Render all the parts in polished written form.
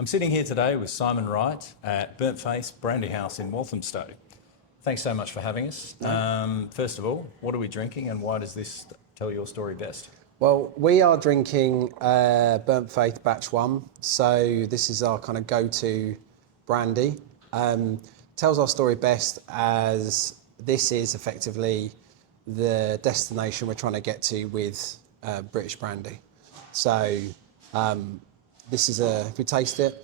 I'm sitting here today with Simon Wright at Burnt Face Brandy House in Walthamstow. Thanks so much for having us. First of all, what are we drinking and why does this tell your story best? Well, we are drinking Burnt Faith Batch 1, so this is our kind of go-to brandy. Tells our story best as this is effectively the destination we're trying to get to with British brandy. So this is if we taste it,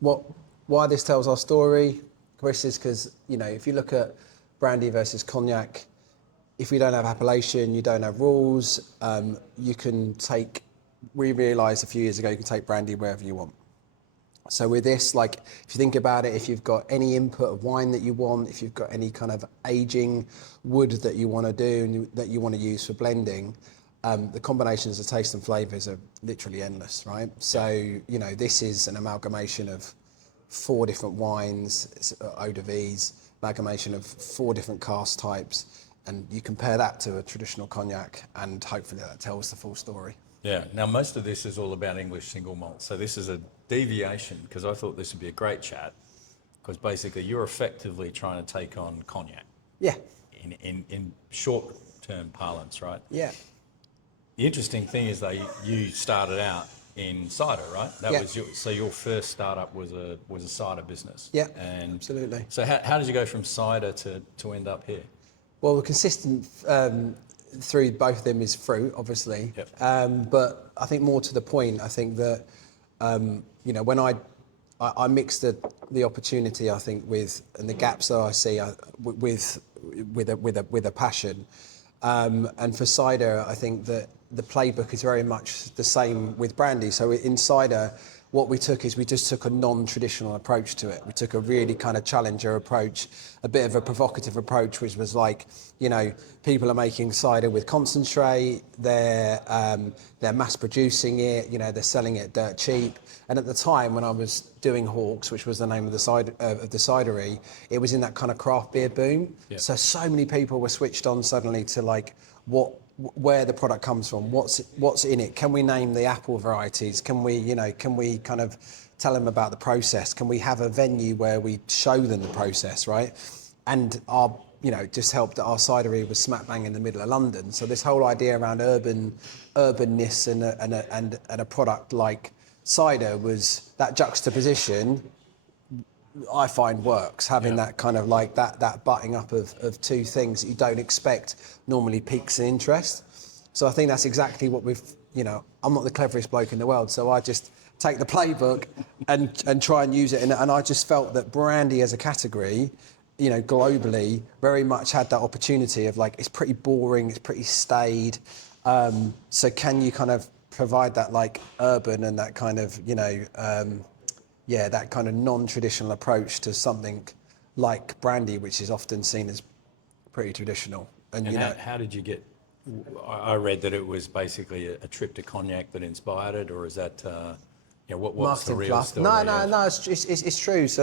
why this tells our story, Chris, is because, you know, if you look at brandy versus cognac, if you don't have appellation, you don't have rules, you can take, we realised a few years ago, you can take brandy wherever you want. So with this, like, if you think about it, if you've got any input of wine that you want, if you've got any kind of aging wood that you want to do and that you want to use for blending, the combinations of taste and flavours are literally endless, right? So, you know, this is an amalgamation of 4 different wines, eau de vies, amalgamation of 4 different cask types, and you compare that to a traditional cognac and hopefully that tells the full story. Yeah, now most of this is all about English single malt, so this is a deviation because I thought this would be a great chat because basically you're effectively trying to take on cognac. Yeah. In short-term parlance, right? Yeah. The interesting thing is though, you started out in cider, right? That was your first startup was a cider business. Yeah, and absolutely. So how did you go from cider to end up here? Well, the consistent through both of them is fruit, obviously. Yep. But I think more to the point, I think that you know, when I mixed the opportunity, I think, with and the gaps that I see with a passion. And for cider, I think that the playbook is very much the same with brandy. So in cider, what we took is we just took a non-traditional approach to it. We took a really kind of challenger approach, a bit of a provocative approach, which was like, you know, people are making cider with concentrate, they're mass producing it, you know, they're selling it dirt cheap. And at the time when I was doing Hawks, which was the name of the cidery, it was in that kind of craft beer boom. Yeah. So many people were switched on suddenly to like where the product comes from, what's in it. Can we name the apple varieties? Can we kind of tell them about the process? Can we have a venue where we show them the process, right? And just helped that our cidery was smack bang in the middle of London. So this whole idea around urbanness and a product like cider was that juxtaposition. I find works having that kind of like that butting up of 2 things that you don't expect normally piques an interest. So I think that's exactly what I'm not the cleverest bloke in the world, so I just take the playbook and try and use it. And I just felt that brandy as a category, you know, globally, very much had that opportunity of like, it's pretty boring, it's pretty staid. So can you kind of provide that like urban and that kind of, you know, that kind of non-traditional approach to something like brandy, which is often seen as pretty traditional. And you know, how did you get? I read that it was basically a trip to cognac that inspired it, or is that? What's the real story? No. It's true. So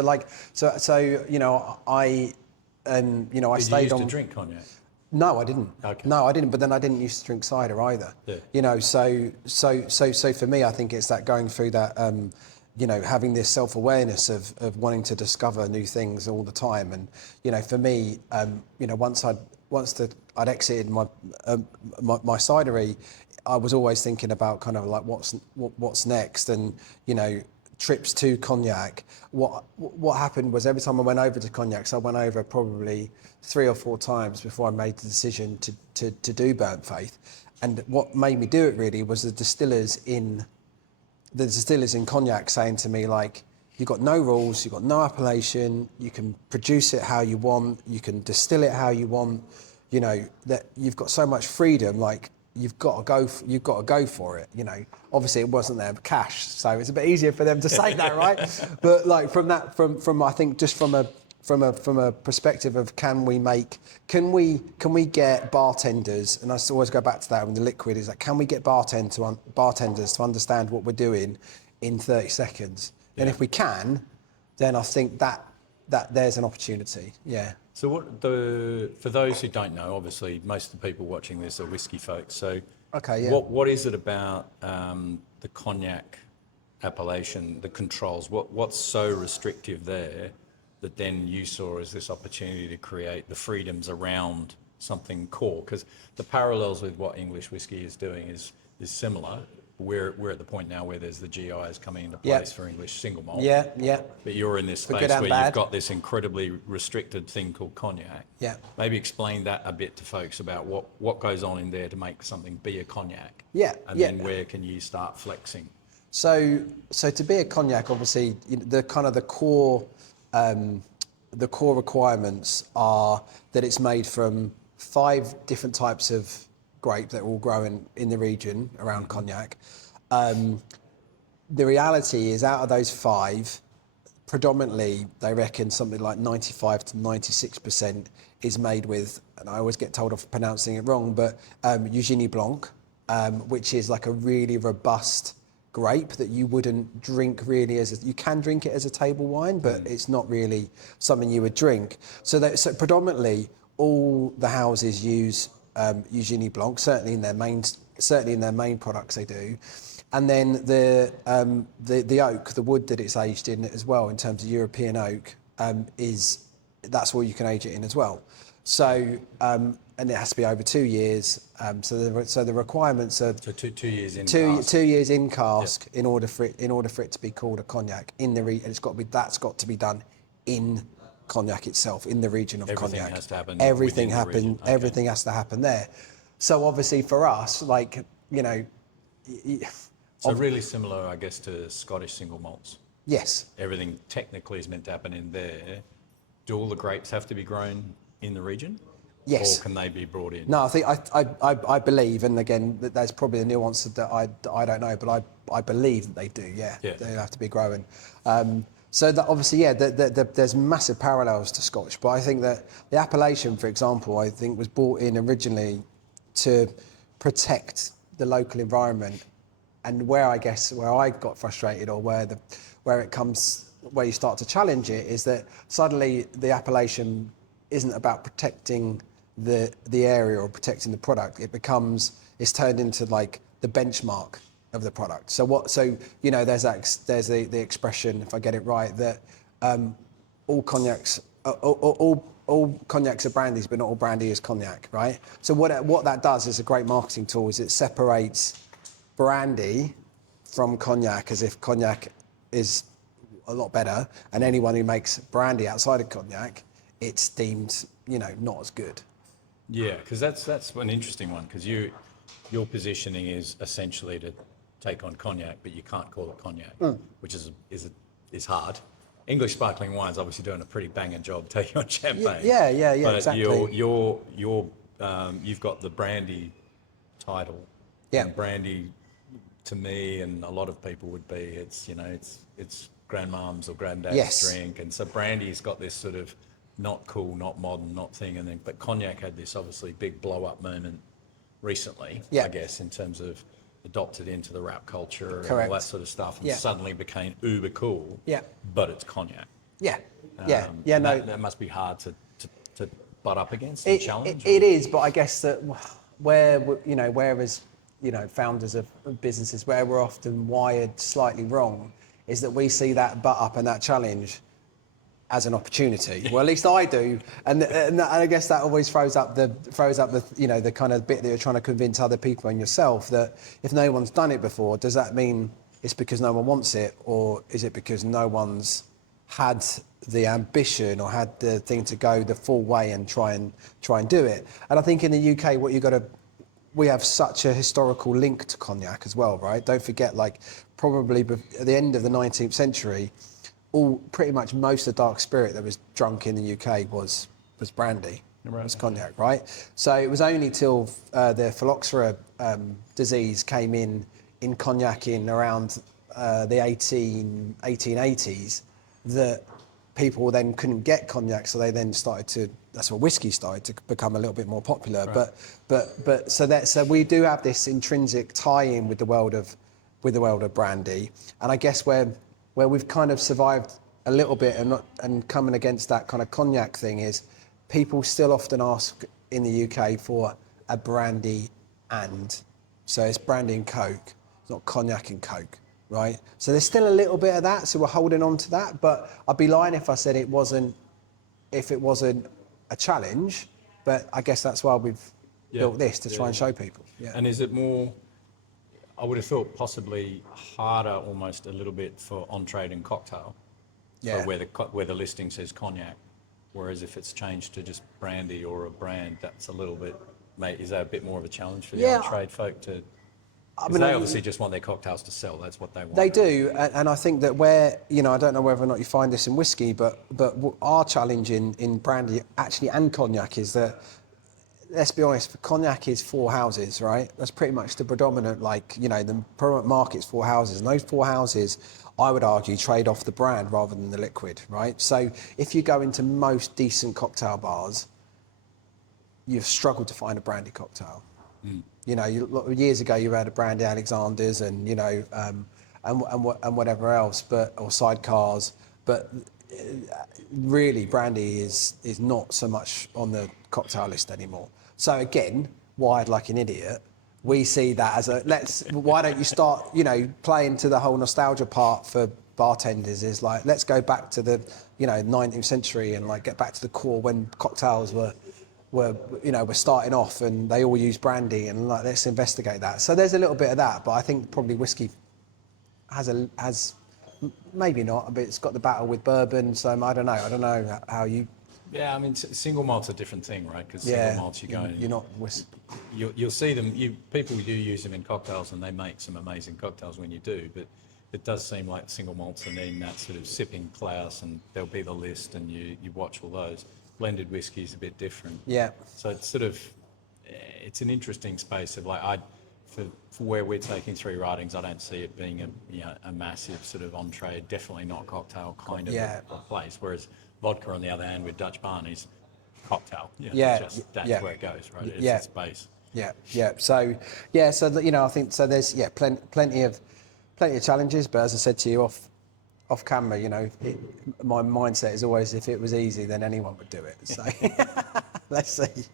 you know, I stayed you used on. to drink cognac? No, I didn't. Okay. No, I didn't. But then I didn't used to drink cider either. Yeah. You know, so for me, I think it's that going through that. You know, having this self-awareness of wanting to discover new things all the time. And, you know, for me, you know, once I'd exited my cidery, I was always thinking about kind of like what's next, and, you know, trips to cognac. What happened was every time I went over to cognac, so I went over probably 3 or 4 times before I made the decision to do Burnt Faith. And what made me do it really was the distillers in cognac saying to me, like, you've got no rules, you've got no appellation, you can produce it how you want, you can distill it how you want, you know, that you've got so much freedom, like, you've got to go for it, you know. Obviously it wasn't their cash, so it's a bit easier for them to say that, right? But like from I think just from a perspective of can we get bartenders, and I always go back to that with the liquid, is like, can we get bartenders to understand what we're doing in 30 seconds? Yeah. And if we can, then I think that there's an opportunity. Yeah. So for those who don't know, obviously most of the people watching this are whiskey folks. So Okay, yeah. What is it about the cognac appellation, the controls? What's so restrictive there that then you saw as this opportunity to create the freedoms around something core? Because the parallels with what English Whisky is doing is similar. We're at the point now where there's the GIs coming into place for English single malt. Yeah, yeah. But you're in this For space good and where bad. you've got this incredibly restricted thing called cognac. Yeah. Maybe explain that a bit to folks about what goes on in there to make something be a cognac. Yeah, And yeah. then where can you start flexing? So to be a cognac, obviously, the core requirements are that it's made from 5 different types of grape that are all growing in the region around cognac. The reality is, out of those 5, predominantly they reckon something like 95 to 96% is made with, and I always get told off for pronouncing it wrong, but Eugenie Blanc, which is like a really robust grape that you wouldn't drink really you can drink it as a table wine, but it's not really something you would drink. So predominantly all the houses use Eugenie Blanc, certainly in their main products they do. And then the oak, the wood that it's aged in as well, in terms of European oak, that's what you can age it in as well. So and it has to be over 2 years. So the requirements are So 2 years in two cask. 2 years in cask in order for it to be called a cognac and that's got to be done in cognac itself, in the region of Everything cognac. has to happen Everything within the region. Okay. Everything has to happen there. So obviously for us, like, So really similar, I guess, to Scottish single malts. yes. Everything technically is meant to happen in there. Do all the grapes have to be grown in the region? Yes. Or can they be brought in? No, I think I believe, and again, there's probably a nuance that I don't know, but I believe that they do. Yeah. They have to be growing. So that obviously, yeah, there's massive parallels to Scotch, but I think that the appellation, for example, I think was brought in originally to protect the local environment, and where I got frustrated, or where you start to challenge it, is that suddenly the appellation isn't about protecting the area or protecting the product. It's turned into like the benchmark of the product. So there's the expression, if I get it right, that all cognacs are brandies, but not all brandy is cognac, right? So what that does is a great marketing tool, is it separates brandy from cognac, as if cognac is a lot better, and anyone who makes brandy outside of cognac, it's deemed not as good. Yeah, because that's an interesting one, because your positioning is essentially to take on cognac, but you can't call it cognac, which is hard. English sparkling wine's obviously doing a pretty banging job taking on champagne. Yeah, but exactly. You've got the brandy title. Yeah. And brandy, to me and a lot of people, would be it's grandmom's or granddad's Yes. drink, and so brandy's got this sort of not cool, not modern, not thing, and then but cognac had this obviously big blow up moment recently, Yeah. I guess, in terms of adopted into the rap culture and Correct. all that sort of stuff, and Yeah. suddenly became uber cool. Yeah. But it's cognac. Yeah, And no. that must be hard to butt up against and challenge. It is, but I guess that whereas founders of businesses, where we're often wired slightly wrong, is that we see that butt up and that challenge as an opportunity. Well, at least I do, and I guess that always throws up the the kind of bit that you're trying to convince other people and yourself that if no one's done it before, does that mean it's because no one wants it, or is it because no one's had the ambition or had the thing to go the full way and try and do it? And I think in the UK, we have such a historical link to cognac as well, right? Don't forget, like, probably at the end of the 19th century, pretty much most of the dark spirit that was drunk in the UK was brandy, was cognac, right? So it was only till the phylloxera disease came in cognac in around the 1880s that people then couldn't get cognac, so they then that's where whiskey started to become a little bit more popular. Right. But so we do have this intrinsic tie-in with the world of brandy, and I guess where we've kind of survived a little bit and coming against that kind of cognac thing is people still often ask in the UK for a brandy and So it's brandy and Coke. It's not cognac and Coke, right? So there's still a little bit of that. So we're holding on to that. But I'd be lying if I said it wasn't a challenge. But I guess that's why we've built this to try and show people. Yeah. And is it more? I would have thought possibly harder, almost a little bit for on-trade and cocktail. Yeah. So where the listing says cognac, whereas if it's changed to just brandy or a brand, that's a little bit. Is that a bit more of a challenge for the on-trade folk to? Because they obviously just want their cocktails to sell. That's what they want. They do, and I think that I don't know whether or not you find this in whiskey, but our challenge in brandy actually and cognac is that, let's be honest, cognac is 4 houses, right? That's pretty much the predominant, the predominant market's 4 houses, and those 4 houses, I would argue, trade off the brand rather than the liquid, right? So if you go into most decent cocktail bars, you've struggled to find a brandy cocktail. You know, years ago you had a Brandy Alexander's and and whatever else, or sidecars. But really, brandy is not so much on the cocktail list anymore. So again, wired like an idiot, we see that as why don't you start, playing to the whole nostalgia part for bartenders? Is like, let's go back to the 19th century and get back to the core when cocktails were starting off and they all use brandy, and let's investigate that. So there's a little bit of that, but I think probably whiskey has maybe not, but it's got the battle with bourbon. So I don't know how you. Yeah, I mean, single malt's a different thing, right? Because single malts, you're not you'll see them. People do use them in cocktails, and they make some amazing cocktails when you do. But it does seem like single malts are in that sort of sipping class, and there'll be the list, and you watch all those. Blended whiskey is a bit different. Yeah. So it's it's an interesting space of for where we're taking 3 writings, I don't see it being a massive sort of on-trade, definitely not cocktail kind of a place. Whereas vodka, on the other hand, with Dutch Barney's cocktail, that's where it goes, right? It's its base. Yeah. So I think so. There's plenty of challenges, but as I said to you off camera, my mindset is always, if it was easy, then anyone would do it. So let's see.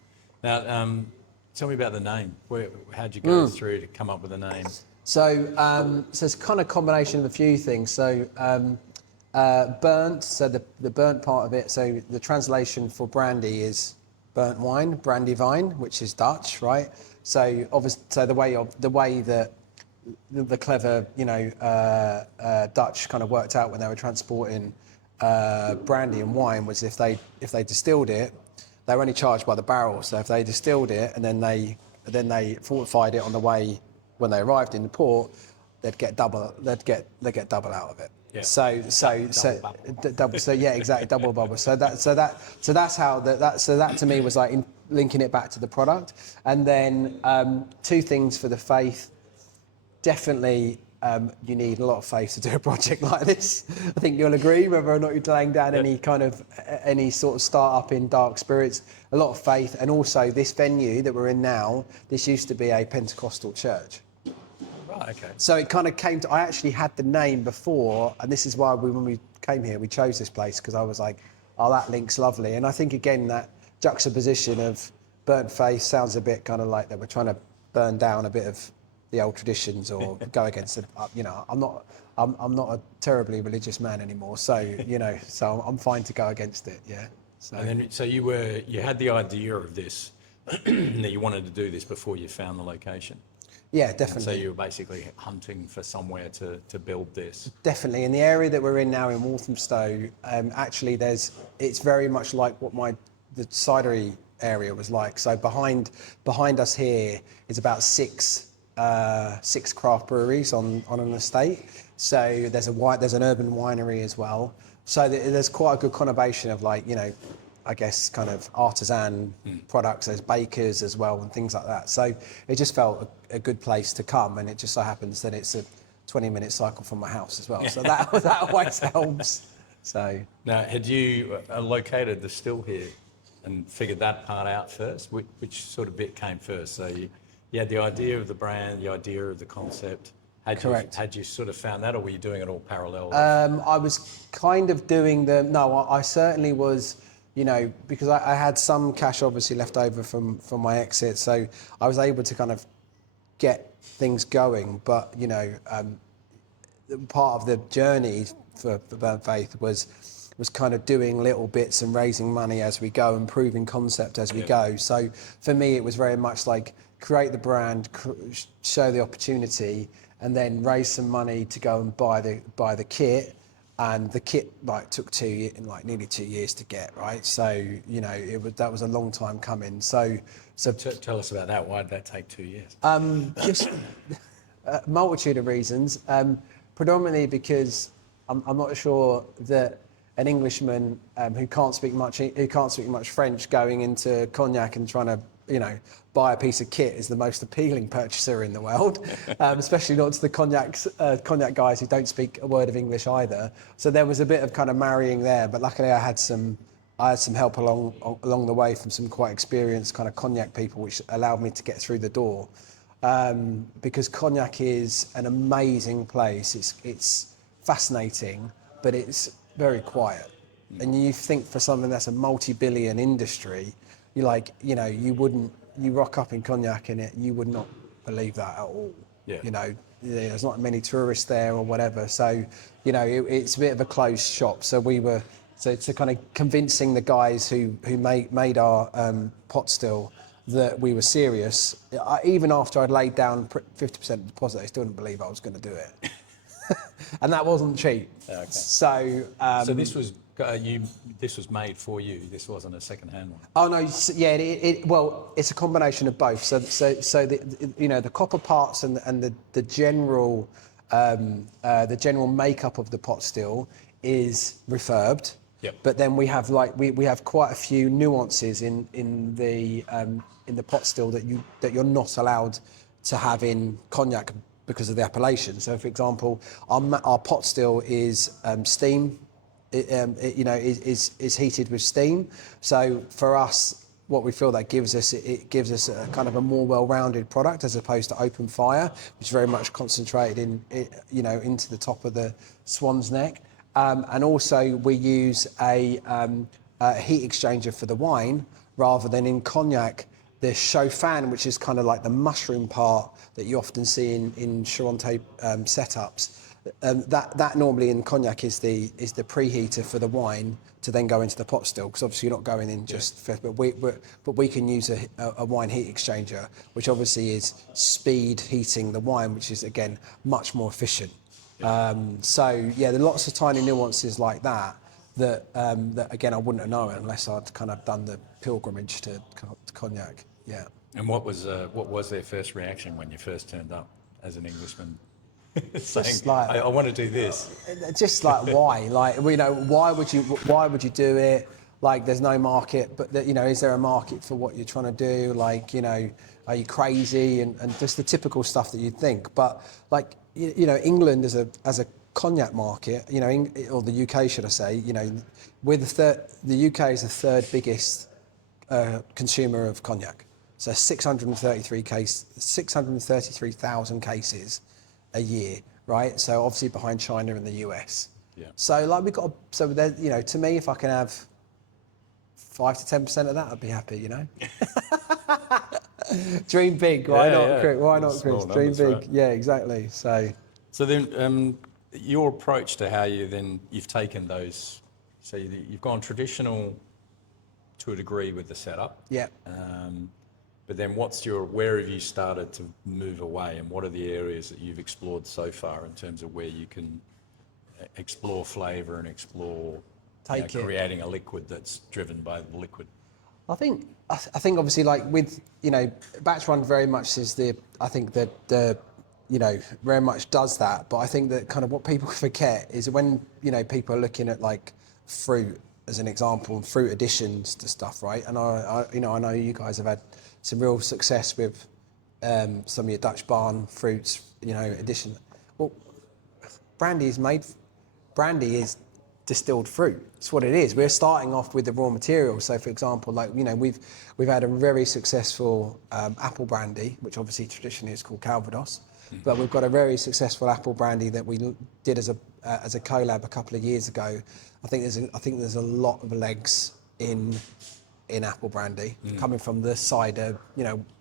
Now, tell me about the name. How'd you go through to come up with the name? So it's kind of a combination of a few things. So burnt, so the burnt part of it. So the translation for brandy is burnt wine, brandy vine, which is Dutch, right? So obviously, the way that the clever, Dutch kind of worked out when they were transporting brandy and wine was if they distilled it, they were only charged by the barrel. So if they distilled it and then they fortified it on the way when they arrived in the port, they'd get double out of it. Yeah. Exactly, double bubble. So that's how that to me was like linking it back to the product. And then 2 things for the faith. Definitely, you need a lot of faith to do a project like this. I think you'll agree, whether or not you're laying down any sort of start-up in dark spirits, a lot of faith. And also this venue that we're in now, this used to be a Pentecostal church. Right, okay. So it kind of came to, I actually had the name before, and this is why when we came here, we chose this place, because I was like, oh, that link's lovely. And I think, again, that juxtaposition of burnt faith sounds a bit kind of like that we're trying to burn down a bit of the old traditions or go against it. I'm not a terribly religious man anymore, so so I'm fine to go against it. Yeah. So. And then, so you had the idea of this that you wanted to do this before you found the location. Yeah, definitely. And so you were basically hunting for somewhere to build this. Definitely. In the area that we're in now in Walthamstow, actually it's very much like what the cidery area was like. So behind us here is about 6 craft breweries on an estate. So there's an urban winery as well. So there's quite a good conurbation of I guess kind of artisan products. There's bakers as well and things like that. So it just felt a good place to come, and it just so happens that it's a 20-minute cycle from my house as well. So that always helps. So now, had you located the still here and figured that part out first? Which sort of bit came first? So you had the idea of the brand, the idea of the concept. Correct. Had you sort of found that, or were you doing it all parallel? I was kind of doing I certainly was, because I had some cash obviously left over from my exit. So I was able to kind of get things going. But part of the journey for Burnt Faith was kind of doing little bits and raising money as we go and proving concept as we go. So for me, it was very much like create the brand, show the opportunity, and then raise some money to go and buy the kit. And the kit took nearly 2 years to get, right. So that was a long time coming. So tell us about that. Why did that take 2 years? Just a multitude of reasons. Predominantly because I'm not sure that an Englishman who can't speak much French going into Cognac and trying to buy a piece of kit is the most appealing purchaser in the world, especially not to the cognac guys who don't speak a word of English either. So there was a bit of kind of marrying there, but luckily I had some help along the way from some quite experienced kind of cognac people, which allowed me to get through the door. Because Cognac is an amazing place. It's fascinating, but it's very quiet. And you think for something that's a multi-billion industry, you rock up in Cognac and you would not believe that at all. Yeah. There's not many tourists there or whatever. So, it's a bit of a closed shop. So to kind of convincing the guys who made our pot still that we were serious, even after I'd laid down 50% deposit, they still didn't believe I was going to do it. And that wasn't cheap. Okay. So this was this was made for you. This wasn't a second-hand one. Oh no, yeah. Well, it's a combination of both. So the copper parts and the general makeup of the pot still is refurbed. Yep. But then we have we have quite a few nuances in the pot still that you're not allowed to have in Cognac because of the appellation. So, for example, our pot still is steam. Is heated with steam. So for us, what we feel that gives us a kind of a more well-rounded product as opposed to open fire, which is very much concentrated into the top of the swan's neck. And also we use a heat exchanger for the wine rather than in Cognac. The chauffan, which is kind of like the mushroom part that you often see in Charente setups, that normally in Cognac is the preheater for the wine to then go into the pot still, because obviously you're not going in just for, but we can use a wine heat exchanger, which obviously is speed heating the wine, which is again much more efficient. There are lots of tiny nuances like that again I wouldn't have known unless I'd kind of done the pilgrimage to Cognac. Yeah. And what was their first reaction when you first turned up as an Englishman? Saying, I want to do this. Just like why? Why would you do it? Like, there's no market, but is there a market for what you're trying to do? Are you crazy? And just the typical stuff that you'd think. But England as a Cognac market, or the UK, should I say, the UK is the third biggest consumer of Cognac. So 633,000 cases a year, right? So obviously behind China and the US. Yeah. So to me, if I can have 5 to 10% of that, I'd be happy. Dream big, why not, Chris? Why not, Chris? Dream big, right? Yeah, exactly. So then, your approach to how you've taken those. So you've gone traditional to a degree with the setup. Yeah. But then where have you started to move away, and what are the areas that you've explored so far in terms of where you can explore flavour and explore creating a liquid that's driven by the liquid? I think obviously with batch run very much is very much does that, but I think that kind of what people forget is when people are looking at fruit as an example and fruit additions to stuff, right? And I know you guys have had some real success with some of your Dutch barn fruits, addition. Well, brandy is distilled fruit. It's what it is. We're starting off with the raw material. So, for example, we've had a very successful apple brandy, which obviously traditionally is called Calvados, but we've got a very successful apple brandy that we did as a collab a couple of years ago. I think there's a lot of legs in apple brandy coming from the cider,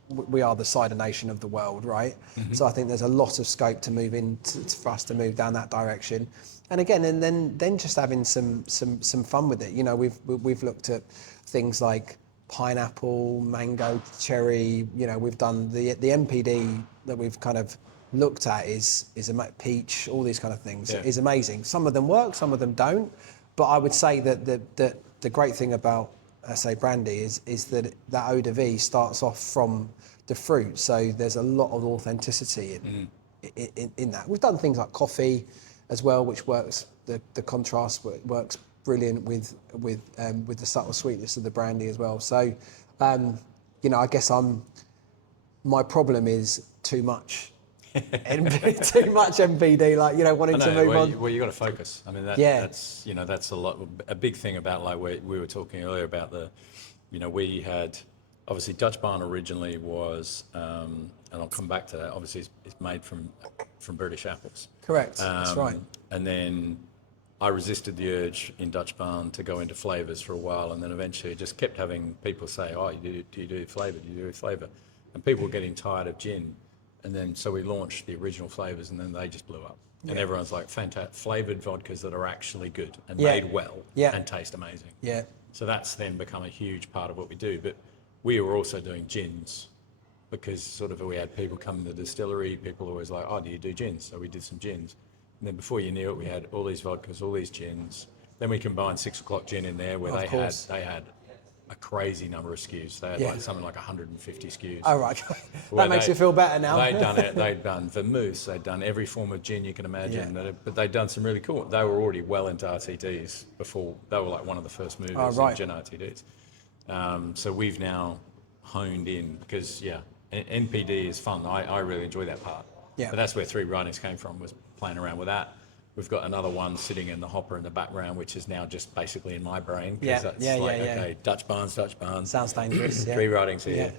we are the cider nation of the world, right? So I think there's a lot of scope to move in for us to move down that direction. And again, and then just having some fun with it. You know, we've looked at things like pineapple, mango, cherry. You know, we've done the MPD that we've kind of looked at is a peach, all these kind of things is amazing. Some of them work, some of them don't. But I would say that the great thing about say brandy is that eau de vie starts off from the fruit, so there's a lot of authenticity in that. We've done things like coffee as well, which works. The contrast works brilliant with the subtle sweetness of the brandy as well. So, you know, I guess my problem is too much. Too much MPD, like, you know, wanting to move on. Well, you got to focus. I mean, that's, you know, that's a big thing about, like, we were talking earlier about you know, we had, obviously Dutch Barn originally was, and I'll come back to that, obviously it's made from British apples. Correct, that's right. And then I resisted the urge in Dutch Barn to go into flavours for a while, and then eventually just kept having people say, oh, do you do flavour, do you do flavour? And people were getting tired of gin. And then, so we launched the original flavours, and then they just blew up. And everyone's like, fantastic, flavoured vodkas that are actually good and made well and taste amazing. Yeah. So that's then become a huge part of what we do. But we were also doing gins, because sort of we had people come in the distillery, people always like, oh, do you do gins? So we did some gins. And then before you knew it, we had all these vodkas, all these gins. Then we combined 6 O'Clock Gin in there, where they had a crazy number of SKUs. They had like something like 150 SKUs. Oh, right. That makes you feel better now. They'd done it. They'd done vermouth. They'd done every form of gin you can imagine. Yeah. But they'd done some really cool. They were already well into RTDs before. They were like one of the first movers in gin RTDs. So we've now honed in, because NPD is fun. I really enjoy that part. Yeah. But that's where Three Writings came from, was playing around with that. We've got another one sitting in the hopper in the background, which is now just basically in my brain. Okay, Dutch Barns. Sounds dangerous. Three Writings here.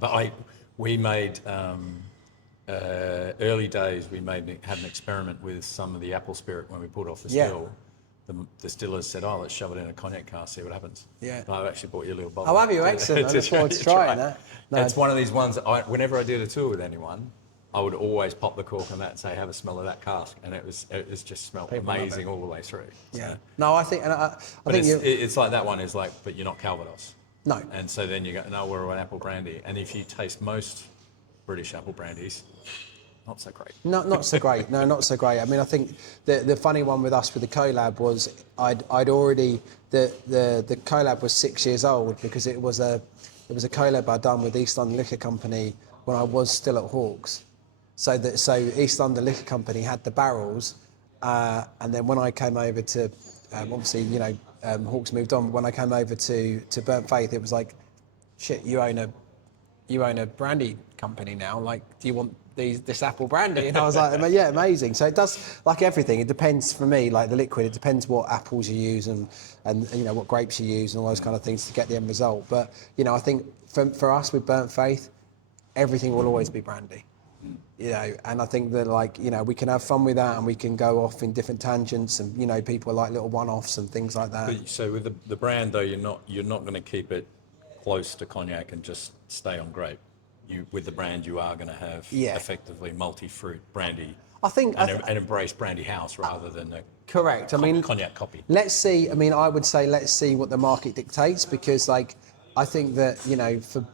But we made, early days, we had an experiment with some of the apple spirit when we pulled off the still. The distillers said, oh, let's shove it in a cognac cask, see what happens. Yeah. And I've actually bought you a little bottle. Oh, have you? Excellent. I look forward to trying that. No. It's one of these ones that whenever I did a tour with anyone, I would always pop the cork on that and say, have a smell of that cask. And it was just smelled amazing all the way through. Yeah. So. No, I think it's like that one is like, but you're not Calvados. No. And so then you go, no, we're an apple brandy. And if you taste most British apple brandies, not so great. Not so great. No, not so great. I mean, I think the funny one with us with the collab was I'd already, the collab was 6 years old, because it was a collab I'd done with East London Liquor Company when I was still at Hawks. So East London Liquor Company had the barrels, and then when I came over to, obviously, you know, Hawks moved on. But when I came over to Burnt Faith, it was like, shit, you own a brandy company now. Like, do you want this apple brandy? And I was like, yeah, amazing. So it does, like everything, it depends for me, like the liquid, it depends what apples you use and you know, what grapes you use and all those kind of things to get the end result. But, you know, I think for us with Burnt Faith, everything will always be brandy. You know, and I think that, like, you know, we can have fun with that, and we can go off in different tangents, and, you know, people like little one-offs and things like that. So with the brand, though, you're not going to keep it close to cognac and just stay on grape. With the brand, you are going to have effectively multi-fruit brandy. I think and embrace Brandy House rather than a correct. I mean, cognac copy. Let's see. I mean, I would say let's see what the market dictates, because, like, I think that, you know, for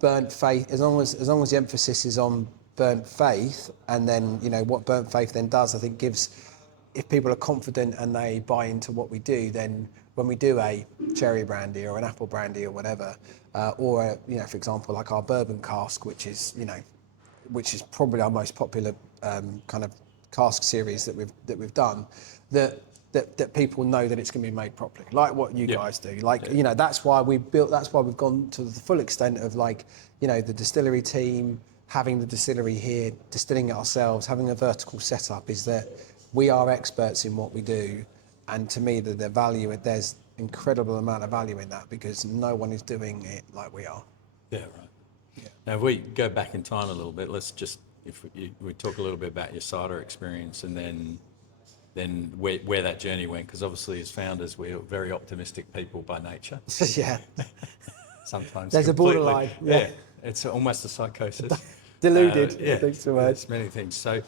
Burnt Faith, as long as the emphasis is on Burnt Faith, and then, you know, what Burnt Faith then does, I think gives, if people are confident and they buy into what we do, then when we do a cherry brandy or an apple brandy or whatever, or you know, for example, like our bourbon cask, which is probably our most popular kind of cask series that we've done, that people know that it's going to be made properly, like what you guys do. Like, you know, that's why we've gone to the full extent of, like, you know, the distillery team, having the distillery here, distilling it ourselves, having a vertical setup, is that we are experts in what we do. And to me, there's incredible amount of value in that, because no one is doing it like we are. Yeah, right. Yeah. Now, if we go back in time a little bit, let's just, if we talk a little bit about your cider experience, and then where that journey went, because obviously as founders, we're very optimistic people by nature. Yeah. Sometimes there's a borderline. it's almost a psychosis. Deluded, Yeah, thanks so much. it's many things. So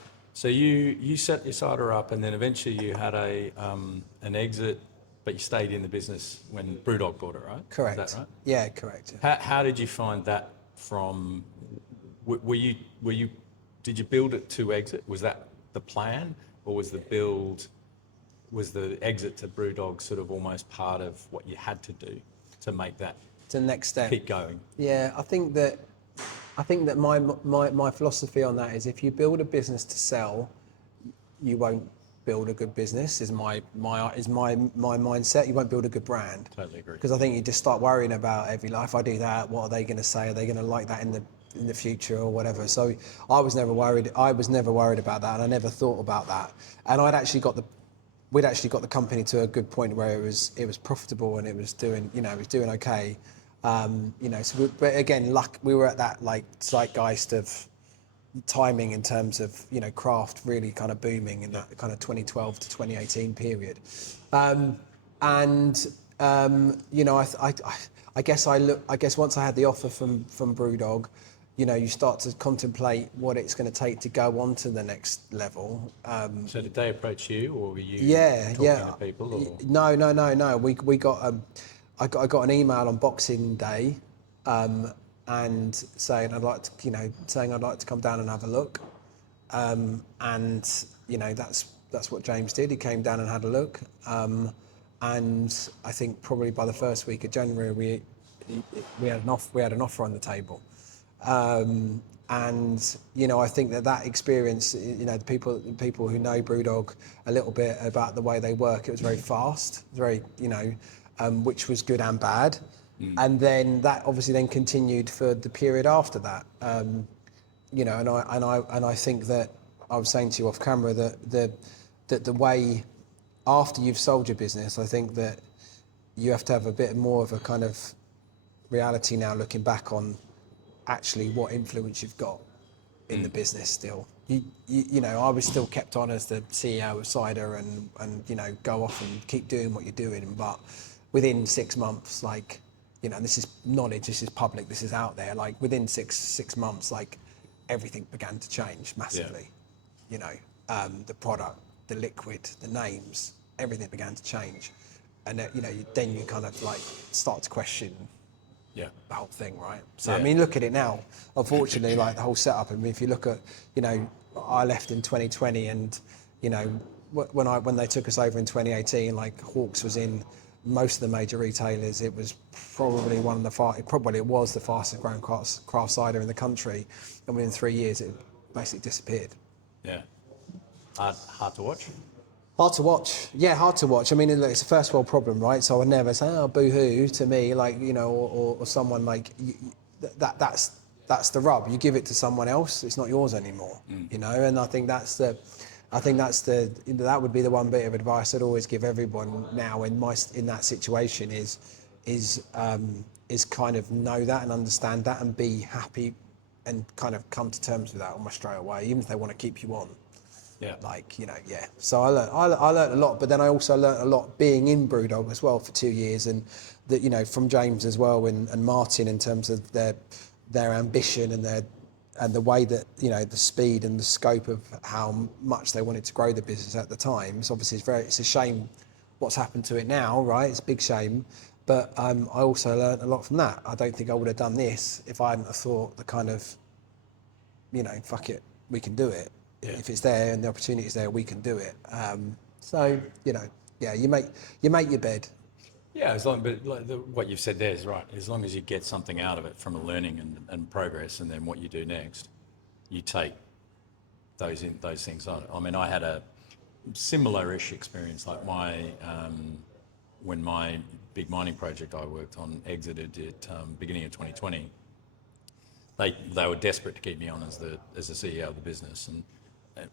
you set your cider up, and then eventually you had an exit, but you stayed in the business when Brewdog bought it, right? Correct. Is that right? Yeah, correct. How did you find that from? Were you did you build it to exit? Was that the plan, or was the exit to Brewdog sort of almost part of what you had to do to make that It's the next step. keep going? Yeah, I think that my philosophy on that is if you build a business to sell, you won't build a good business. Is my mindset. You won't build a good brand. Totally agree. Because I think you just start worrying about every life. I do that. What are they going to say? Are they going to like that in the future or whatever? So I was never worried. About that, and I never thought about that. And we'd actually got the company to a good point where it was profitable and it was doing okay. But again, luck. We were at that like zeitgeist of timing in terms of craft really kind of booming in that kind of 2012 to 2018 period. I guess once I had the offer from Brewdog, you start to contemplate what it's going to take to go on to the next level. So did they approach you, or were you talking to people? Or? No. We got I got an email on Boxing Day, and saying I'd like to come down and have a look, and that's what James did. He came down and had a look, and I think probably by the first week of January we had an offer on the table. I think that experience, the people who know Brewdog a little bit about the way they work, it was very fast, very, which was good and bad. And then that obviously then continued for the period after that. And I think that I was saying to you off camera that the way after you've sold your business, I think that you have to have a bit more of a kind of reality now looking back on actually what influence you've got in the business still. I was still kept on as the CEO of Cider and go off and keep doing what you're doing. But within 6 months, this is knowledge, this is public, this is out there. Like within six months, like everything began to change massively. Yeah. The product, the liquid, the names, everything began to change. And then you kind of like start to question the whole thing, right? So, I mean, look at it now. Unfortunately, like the whole setup, I mean, if you look at, I left in 2020 and, when they took us over in 2018, like Hawks was in most of the major retailers. It was probably it was the fastest growing craft cider in the country. And within 3 years, it basically disappeared. Yeah. Hard to watch? Hard to watch. Yeah, hard to watch. I mean, it's a first world problem, right? So I would never say, oh, boo-hoo to me, like, or someone like, that's the rub. You give it to someone else, it's not yours anymore, and I think that would be the one bit of advice I'd always give everyone now in that situation is kind of know that and understand that and be happy and kind of come to terms with that almost straight away, even if they want to keep you on. Yeah. So I learned a lot, but then I also learned a lot being in Brewdog as well for 2 years, and that from James as well and Martin in terms of their ambition and the way that the speed and the scope of how much they wanted to grow the business at the time. So obviously it's a shame what's happened to it now, right? It's a big shame, but I also learned a lot from that. I don't think I would have done this if I hadn't have thought the kind of fuck it, we can do it. Yeah. If it's there and the opportunity is there, we can do it. You make your bed. Yeah, what you've said there is right. As long as you get something out of it from a learning and progress, and then what you do next, you take those things on. I mean, I had a similar-ish experience. Like when my big mining project I worked on exited at beginning of 2020. They were desperate to keep me on as the CEO of the business, and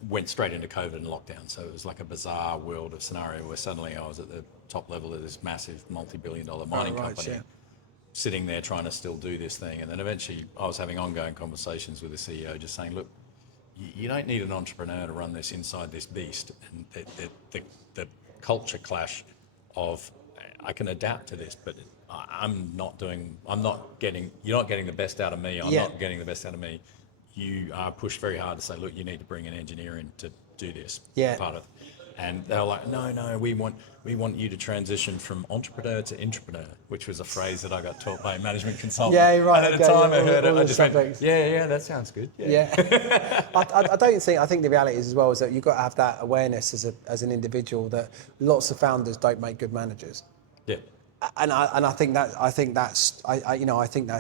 went straight into COVID and lockdown. So it was like a bizarre world of scenario where suddenly I was at the top level of this massive multi-billion-dollar mining company, sitting there trying to still do this thing. And then eventually I was having ongoing conversations with the CEO, just saying, look, you don't need an entrepreneur to run this inside this beast. And the culture clash of I can adapt to this, but I'm not getting, you're not getting the best out of me. I'm Yeah. not getting the best out of me. You are pushed very hard to say, look, you need to bring an engineer in to do this Yeah. part of. And they're like, no, we want you to transition from entrepreneur to intrapreneur, which was a phrase that I got taught by a management consultant. Yeah, right. And at the time I heard it, all I the just went, subjects. yeah, that sounds good. Yeah. I think the reality is as well is that you've got to have that awareness as an individual that lots of founders don't make good managers. Yeah. And I think that's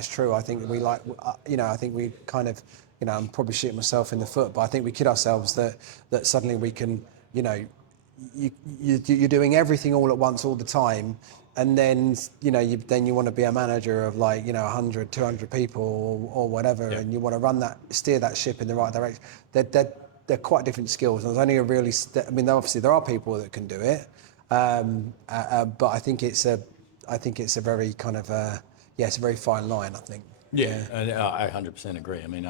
true. I think we I think we kind of, I'm probably shooting myself in the foot, but I think we kid ourselves that suddenly we can, you're doing everything all at once all the time, and then you want to be a manager of 100, 200 people or whatever, and you want to steer that ship in the right direction. They're quite different skills. And there's only obviously there are people that can do it, but I think it's a very kind of it's a very fine line, I think. Yeah, and I 100% agree. I mean,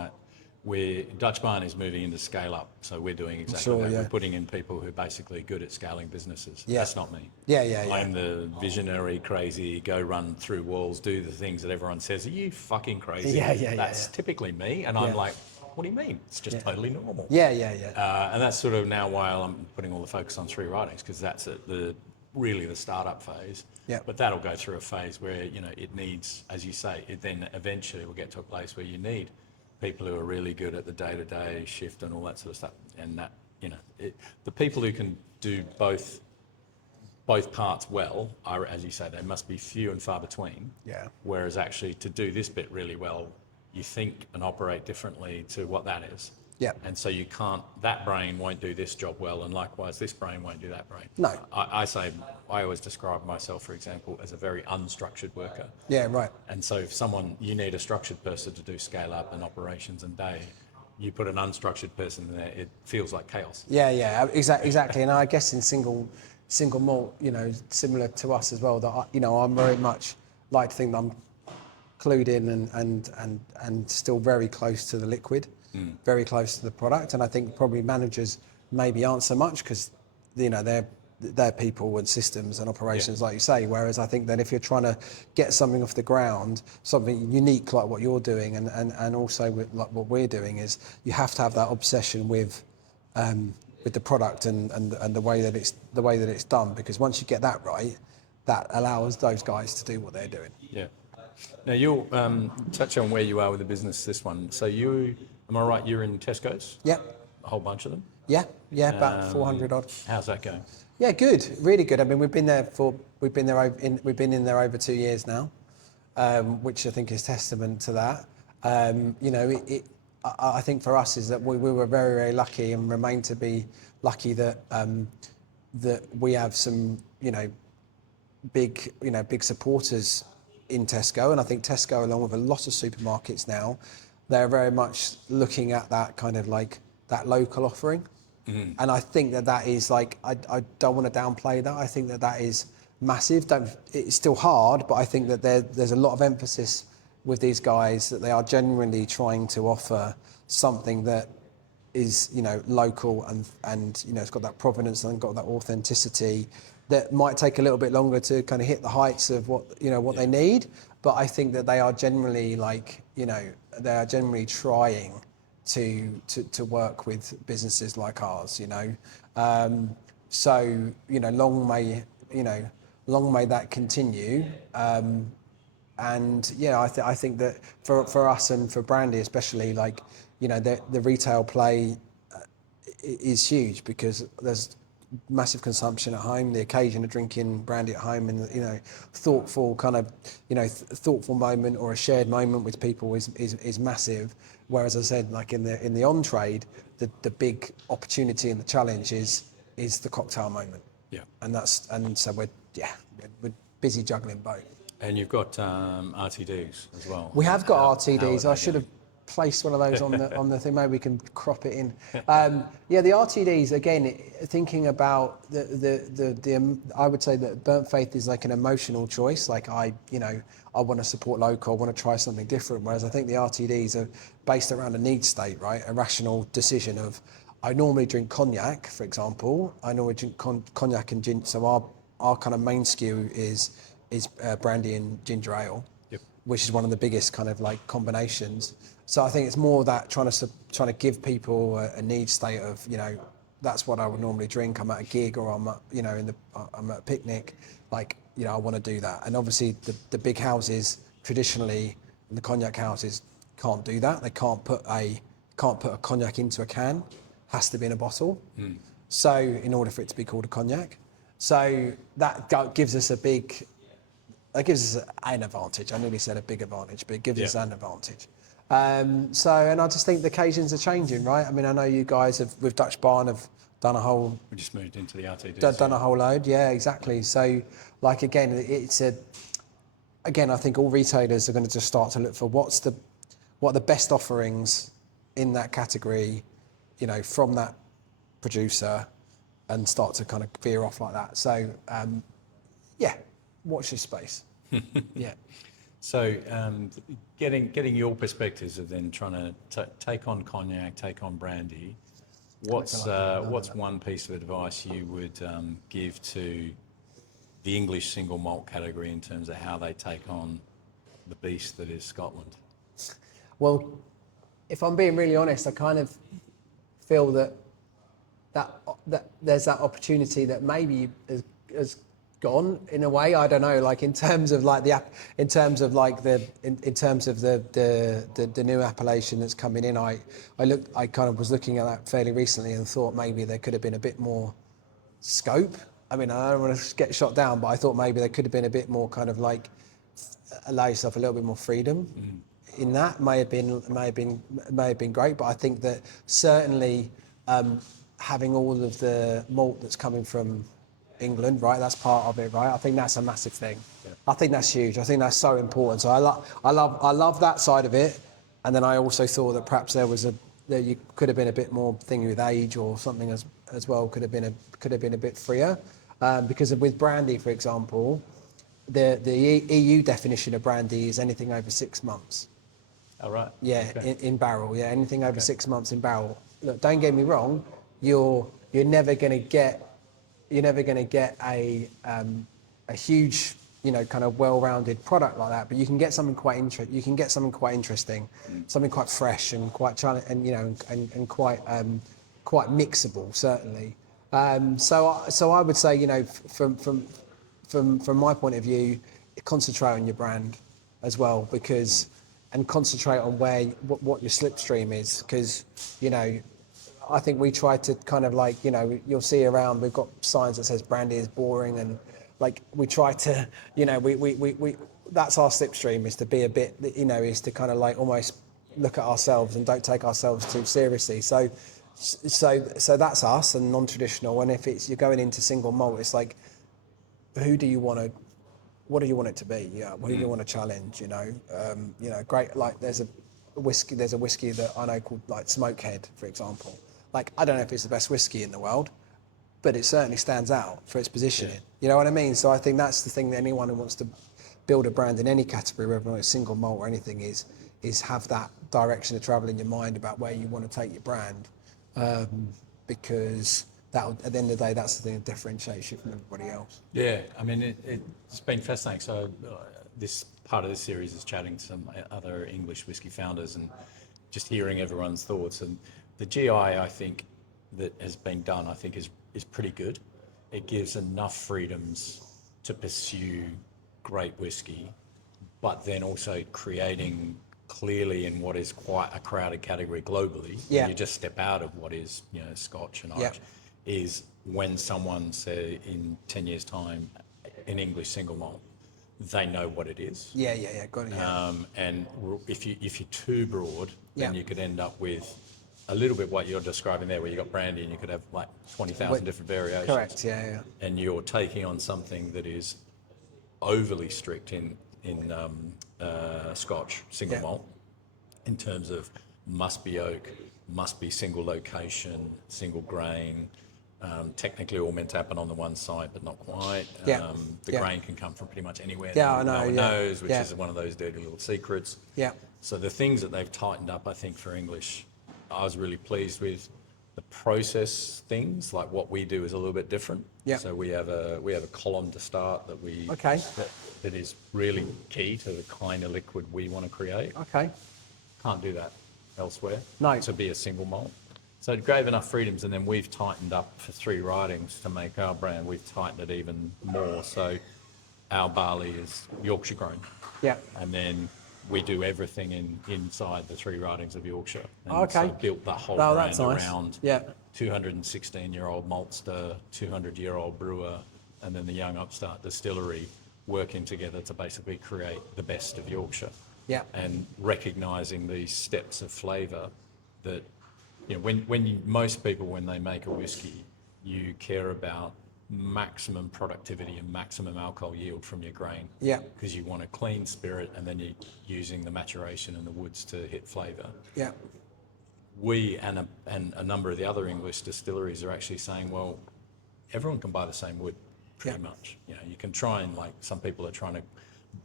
Dutch Barn is moving into scale up, so we're doing exactly that. Yeah. We're putting in people who are basically good at scaling businesses. Yeah. That's not me. Yeah. I'm the visionary, crazy, go run through walls, do the things that everyone says, are you fucking crazy? That's typically me, and I'm like, what do you mean? It's just totally normal. Yeah. And that's sort of now why I'm putting all the focus on 3 writings, because that's really the startup phase. Yeah. But that'll go through a phase where, it needs, as you say, it then eventually will get to a place where you need people who are really good at the day-to-day shift and all that sort of stuff. And that, the people who can do both parts well are, as you say, they must be few and far between. Yeah. Whereas actually to do this bit really well, you think and operate differently to what that is. Yeah. And so that brain won't do this job well, and likewise this brain won't do that brain. No. I always describe myself, for example, as a very unstructured worker. Yeah, right. And so if you need a structured person to do scale up and operations and day, you put an unstructured person in there, it feels like chaos. Yeah, exactly. And I guess in single malt, similar to us as well, that I'm very much like to think that I'm clued in and still very close to the liquid. Very close to the product, and I think probably managers maybe aren't so much because they're people and systems and operations, like you say. Whereas I think that if you're trying to get something off the ground, something unique like what you're doing, and also with like what we're doing, is you have to have that obsession with the product and the way that it's done, because once you get that right, that allows those guys to do what they're doing. Yeah. Now you'll touch on where you are with the business. This one. So am I right? You're in Tesco's? Yep. A whole bunch of them? Yeah, about 400 odd. How's that going? Yeah, good, really good. I mean, we've been in there over 2 years now, which I think is testament to that. I think for us is that we were very, very lucky and remain to be lucky that that we have some big supporters in Tesco, and I think Tesco, along with a lot of supermarkets now, they're very much looking at that kind of like that local offering. Mm-hmm. And I think that is like, I don't want to downplay that. I think that is massive. It's still hard, but I think that there's a lot of emphasis with these guys that they are genuinely trying to offer something that is, local and it's got that provenance and got that authenticity that might take a little bit longer to kind of hit the heights of what they need. But I think that they are generally trying to work with businesses like ours, so long may that continue. And I think that for us and for Brandy especially, the retail play is huge, because there's massive consumption at home, the occasion of drinking brandy at home, and thoughtful thoughtful moment or a shared moment with people is massive. Whereas I said, like in the on trade, the big opportunity and the challenge is the cocktail moment. Yeah. And so we're busy juggling both. And you've got RTDs as well. We have got RTDs. I should have placed one of those on the thing. Maybe we can crop it in. The RTDs, again, thinking about the I would say that Burnt Faith is like an emotional choice. Like I want to support local, I want to try something different. Whereas I think the RTDs are based around a need state, right? A rational decision of, I normally drink cognac, for example. I normally drink cognac and gin. So our kind of main skew is brandy and ginger ale, which is one of the biggest kind of like combinations. So I think it's more that trying to give people a need state of, you know, that's what I would normally drink. I'm at a gig or I'm at, you know, I'm at a picnic, like, you know, I want to do that. And obviously the big houses traditionally, the cognac houses can't do that. They can't put a cognac into a can. Has to be in a bottle. So in order for it to be called a cognac, so that gives us an advantage. I nearly said a big advantage, but it gives us an advantage. And I just think the occasions are changing, right? I mean, I know you guys have, with Dutch Barn, have done a whole... We just moved into the RTD. Done a whole load, yeah, exactly. So, like, again, I think all retailers are going to just start to look for what are the best offerings in that category, you know, from that producer, and start to kind of veer off like that. So, yeah, watch this space. Yeah. So, getting your perspectives of then trying to take on cognac, take on brandy, what's one piece of advice you would give to the English single malt category in terms of how they take on the beast that is Scotland? Well, if I'm being really honest, I kind of feel that there's that opportunity that maybe has gone in a way. I don't know, like in terms of like the new appellation that's coming in. I kind of was looking at that fairly recently and thought maybe there could have been a bit more scope. I mean, I don't want to get shot down, but I thought maybe there could have been a bit more kind of like allow yourself a little bit more freedom. In that may have been great, but I think that certainly having all of the malt that's coming from England, right? That's part of it, right? I think that's a massive thing. Yeah. I think that's huge. I think that's so important. So I love that side of it, and then I also thought that perhaps there you could have been a bit more thingy with age or something as well. Could have been a bit freer, because with brandy, for example, the EU definition of brandy is anything over 6 months. Oh, right. Yeah, okay. in barrel. Yeah, anything over 6 months in barrel. Look, don't get me wrong. You're never going to get a huge, you know, kind of well-rounded product like that. But you can get something quite interesting, something quite fresh and quite challenging, and you know, and quite mixable, certainly. So I would say, you know, from my point of view, concentrate on your brand as well, and concentrate on what your slipstream is, because, you know, I think we try to kind of like, you know, you'll see around, we've got signs that says brandy is boring, and like we try to, you know, we that's our slipstream, is to be a bit, you know, is to kind of like almost look at ourselves and don't take ourselves too seriously. So that's us and non-traditional. And if you're going into single malt, it's like, what do you want it to be? Yeah, what do you want to challenge? You know, great. Like there's a whiskey that I know called like Smokehead, for example. Like, I don't know if it's the best whiskey in the world, but it certainly stands out for its positioning. Yeah. You know what I mean? So I think that's the thing that anyone who wants to build a brand in any category, whether it's single malt or anything, is have that direction of travel in your mind about where you want to take your brand, because that, at the end of the day, that's the thing that differentiates you from everybody else. Yeah, I mean, it's been fascinating. So this part of this series is chatting to some other English whiskey founders and just hearing everyone's thoughts. And the GI, I think, that has been done, I think is pretty good. It gives enough freedoms to pursue great whiskey, but then also creating clearly in what is quite a crowded category globally. Yeah. When you just step out of what is, you know, Scotch and Irish, is when someone say in 10 years time, in English single malt, they know what it is. Yeah, got it. Yeah. And if you're too broad, then you could end up with a little bit what you're describing there, where you got brandy and you could have like 20,000 different variations. Correct. Yeah. And you're taking on something that is overly strict in Scotch single malt, in terms of must be oak, must be single location, single grain. Technically all meant to happen on the one side, but not quite. The grain can come from pretty much anywhere. Yeah, no I know. one knows, which is one of those dirty little secrets. Yeah. So the things that they've tightened up, I think, for English, I was really pleased with. The process things, like what we do, is a little bit different. Yeah. So we have a column to start that we Okay. that is really key to the kind of liquid we want to create. Okay. Can't do that elsewhere. No. To be a single malt. So it gave enough freedoms, and then we've tightened up for 3 writings to make our brand. We've tightened it even more. So our barley is Yorkshire grown. Yeah. And then we do everything inside the 3 writings of Yorkshire. And Okay. So built the whole Oh, brand that's nice. around 216-year-old maltster, 200-year-old brewer, and then the young upstart distillery working together to basically create the best of Yorkshire. Yeah. And recognising these steps of flavour that, you know, most people, when they make a whiskey, you care about maximum productivity and maximum alcohol yield from your grain. Yeah. Because you want a clean spirit, and then you're using the maturation and the woods to hit flavour. Yeah. We and a number of the other English distilleries are actually saying, well, everyone can buy the same wood, pretty much. You know, you can try and, like, some people are trying to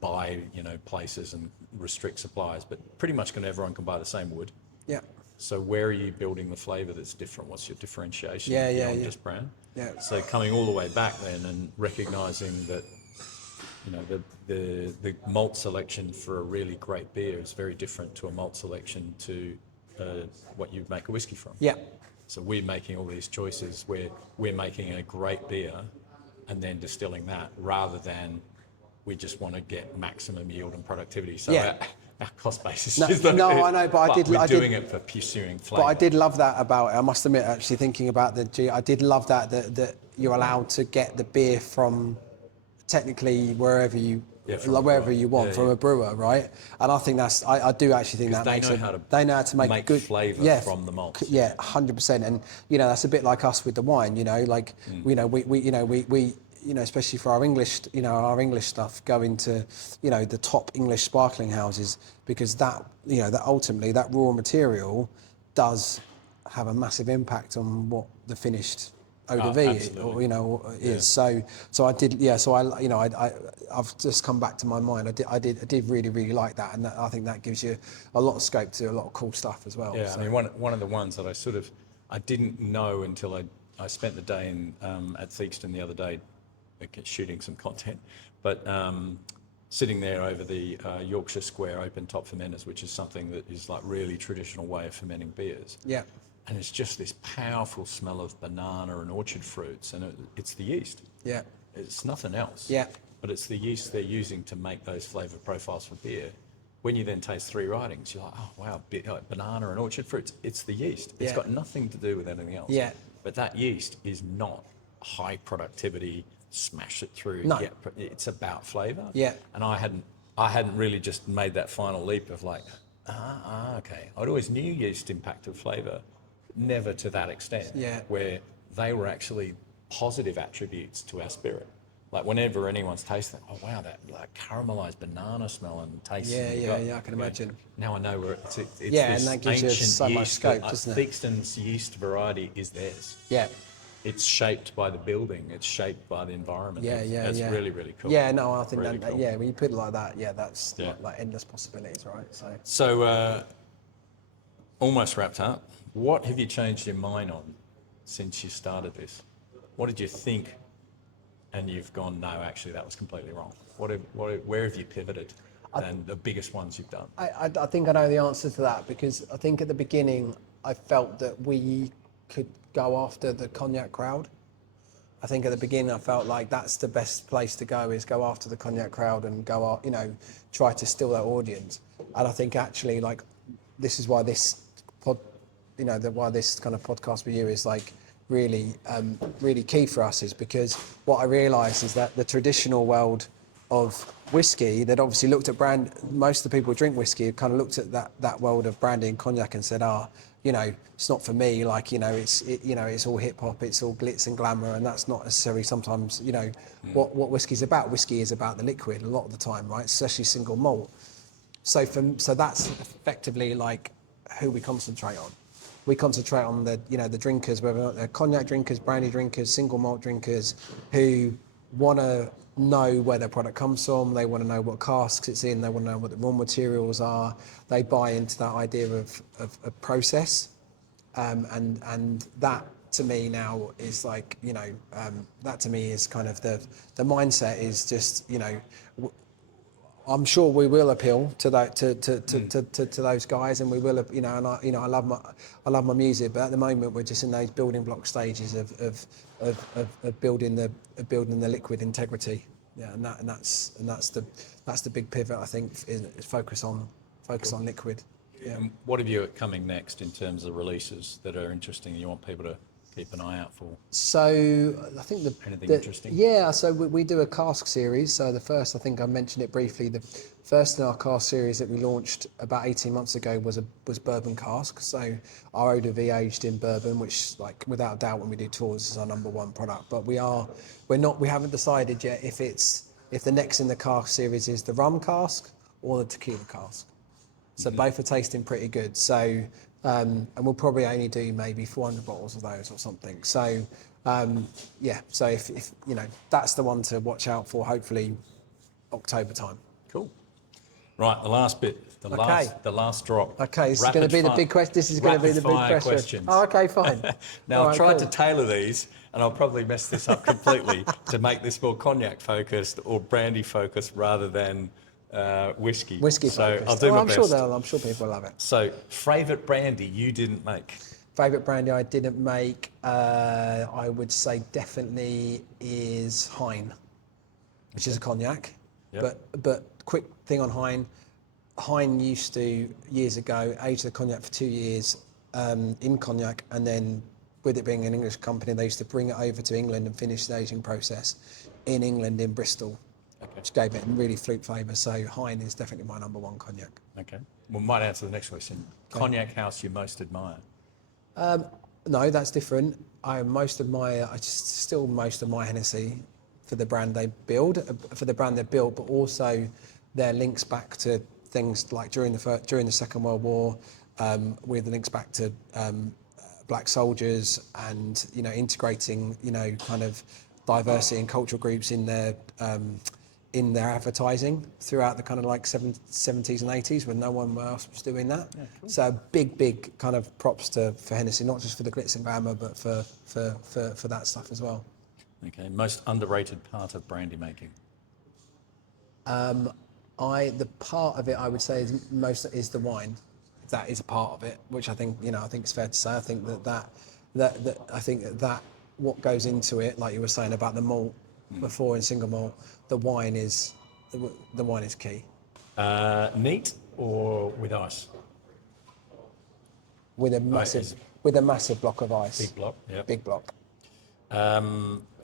buy, you know, places and restrict supplies, but pretty much everyone can buy the same wood. Yeah. So where are you building the flavour that's different? What's your differentiation Yeah, beyond yeah. just brand? Yeah. So coming all the way back then and recognising that, you know, the malt selection for a really great beer is very different to a malt selection to what you make a whiskey from. Yeah. So we're making all these choices where we're making a great beer and then distilling that, rather than we just want to get maximum yield and productivity. So Yeah. our cost basis No, is no, I know, but we're doing it for pursuing flavour. But I did love that about it. I must admit, actually thinking about I did love that you're allowed to get the beer from technically wherever you want from a brewer, right? And I think I do actually think that they makes know how to make good flavour from the malts. Yeah, 100%. And you know, that's a bit like us with the wine. You know, like you know, we you know, especially for our English, you know, our English stuff, go into, you know, the top English sparkling houses, because that, you know, that ultimately that raw material does have a massive impact on what the finished eau de vie, or, you know, is. So I did, so I, you know, I've just come back to my mind. I did really like that, and I think that gives you a lot of scope to do a lot of cool stuff as well. Yeah, so. I mean, one of the ones that I didn't know until I spent the day at Theakston the other day, shooting some content, but sitting there over the Yorkshire Square open top fermenters, which is something that is like really traditional way of fermenting beers. Yeah. And it's just this powerful smell of banana and orchard fruits, and it's the yeast. Yeah. It's nothing else. Yeah. But it's the yeast they're using to make those flavour profiles for beer. When you then taste 3 writings, you're like, oh wow, banana and orchard fruits. It's the yeast. It's got nothing to do with anything else. Yeah. But that yeast is not high productivity, smash it through. No. Yeah, it's about flavour. Yeah. And I hadn't really just made that final leap of like, okay. I'd always knew yeast impacted flavour, never to that extent. Yeah. Where they were actually positive attributes to our spirit. Like whenever anyone's tasting, oh wow, that like caramelized banana smell and taste. Yeah, I can imagine. Now I know where it's Yeah, this and that gives you ancient so much yeast scope, that, doesn't it? Theakston's yeast variety is theirs. Yeah. It's shaped by the building. It's shaped by the environment. Yeah. That's really cool. Yeah, no, I think Really that cool. when you put it like that, that's like endless possibilities, right? So almost wrapped up. What have you changed your mind on since you started this? What did you think, and you've gone, no, actually that was completely wrong? Where have you pivoted? And the biggest ones you've done? I think I know the answer to that, because I think at the beginning I felt that we could go after the cognac crowd. I think at the beginning I felt like that's the best place to go, is go after the cognac crowd and go, you know, try to steal that audience. And I think actually, like, this is why this why this kind of podcast with you is like really key for us, is because what I realised is that the traditional world of whiskey that obviously looked at brand, most of the people who drink whiskey kind of looked at that world of brandy and cognac and said, you know, it's not for me. Like, you know, it's all hip hop, it's all glitz and glamour, and that's not necessarily sometimes, you know, what whiskey's about. Whiskey is about the liquid a lot of the time, right? Especially single malt. So that's effectively like who we concentrate on. We concentrate on the drinkers, whether they're cognac drinkers, brandy drinkers, single malt drinkers, who want to know where their product comes from. They want to know what casks it's in. They want to know what the raw materials are. They buy into that idea of process. and that to me now is like, you know, that to me is kind of the mindset is just, you know, I'm sure we will appeal to that to those guys, and we will, you know, and I love my music, but at the moment we're just in those building block stages of building the liquid integrity. Yeah, and that's the big pivot, I think, is focus on liquid. Yeah. And what have you got coming next in terms of releases that are interesting you want people to keep an eye out for? So I think anything interesting? Yeah, so we do a cask series. So the first, I think I mentioned it briefly, the first in our cask series that we launched about 18 months ago was bourbon cask. So our eau de vie aged in bourbon, which, like, without doubt when we do tours is our number one product. But we haven't decided yet if the next in the cask series is the rum cask or the tequila cask. So both are tasting pretty good. So, and we'll probably only do maybe 400 bottles of those or something. So, yeah. So if you know, that's the one to watch out for. Hopefully, October time. Cool. Right, the last bit, the last drop. Okay, this is going to be the big question. This is going to be the big question. Questions. Oh, okay, fine. Now, I've tried to tailor these, and I'll probably mess this up completely to make this more cognac focused or brandy focused rather than whiskey. Whiskey so focused. I'll do my best. I'm sure people love it. So, favourite brandy you didn't make? Favourite brandy I didn't make, I would say definitely is Hein, which is a cognac. Yep. But quick thing on Hein. Hein used to, years ago, age the cognac for 2 years in cognac, and then with it being an English company, they used to bring it over to England and finish the aging process in England, in Bristol. Which gave it a really flute flavour. So Hein is definitely my number one cognac. Okay. Well, might answer the next question. Okay. Cognac house you most admire? No, that's different. I most admire Hennessy for the brand they build, but also their links back to things like during the Second World War, with links back to black soldiers, and, you know, integrating, you know, kind of diversity and cultural groups in their advertising throughout the kind of like 70s and 80s when no one else was doing that. Yeah, cool. So big kind of props for Hennessy, not just for the glitz and glamour, but for that stuff as well. Okay, most underrated part of brandy making? The part of it I would say is the wine. That is a part of it, which I think, you know, I think it's fair to say. I think that what goes into it, like you were saying about the malt before in single malt, the wine is key. Neat or with ice? With a massive block of ice. Big block. Yeah. Big block.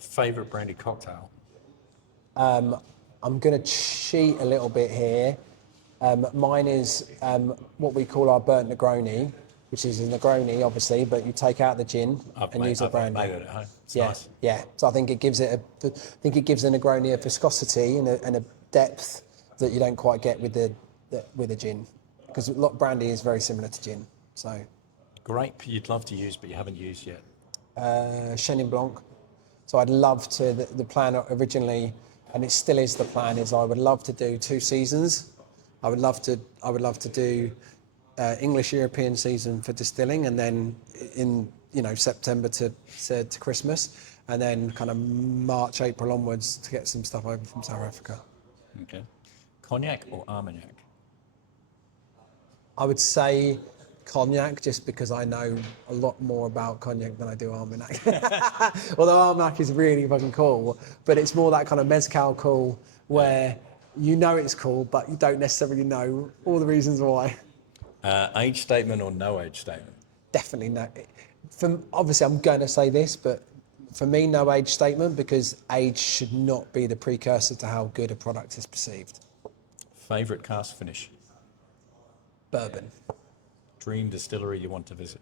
Favorite brandy cocktail? I'm going to cheat a little bit here. Mine is what we call our burnt Negroni, which is a Negroni, obviously, but you take out the gin and use the brandy. I've made it at home. It's yeah, nice. Yeah. So I think it gives the Negroni a viscosity and a depth that you don't quite get with the gin, because a lot of brandy is very similar to gin. So. Grape you'd love to use but you haven't used yet? Chenin Blanc. So I'd love to. The plan originally, and it still is the plan, is I would love to do 2 seasons. I would love to do English European season for distilling, and then in, you know, September to Christmas, and then kind of March, April onwards to get some stuff over from South Africa. Okay. Cognac or Armagnac? I would say Cognac, just because I know a lot more about Cognac than I do Armagnac. Although Armagnac is really fucking cool, but it's more that kind of mezcal cool where you know it's cool, but you don't necessarily know all the reasons why. Age statement or no age statement? Definitely no. Obviously, I'm going to say this, but for me, no age statement, because age should not be the precursor to how good a product is perceived. Favourite cask finish? Bourbon. Dream distillery you want to visit?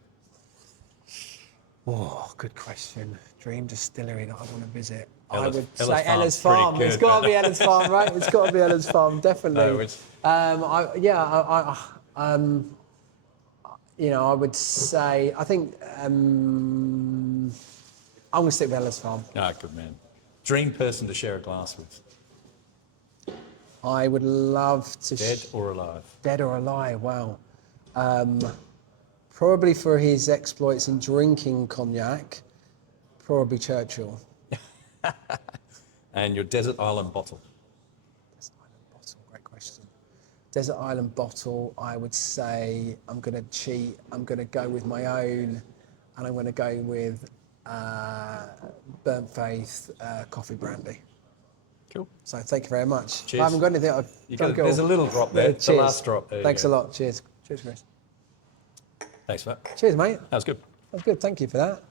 Oh, good question. Dream distillery that I want to visit. I Ella's would say Farm's Ella's Farm. pretty It's good, got to be Ella's Farm, right? It's got to be Ella's Farm, definitely. No, You know, I would say, I think I'm going to stick with Ella's Farm. Ah, good man. Dream person to share a glass with? I would love to... Dead or alive? Dead or alive, wow. Probably for his exploits in drinking cognac, probably Churchill. And your desert island bottle. Desert Island bottle, great question. Desert Island bottle, I would say I'm going to cheat. I'm going to go with my own, and I'm going to go with Burnt Faith Coffee Brandy. Cool. So thank you very much. Cheers. I haven't got anything. I've drunk it all. There's a little drop there. Cheers. The last drop. There you Thanks go. a lot. Cheers. Cheers, Chris. Thanks for that. Cheers, mate. That was good. That's good. Thank you for that.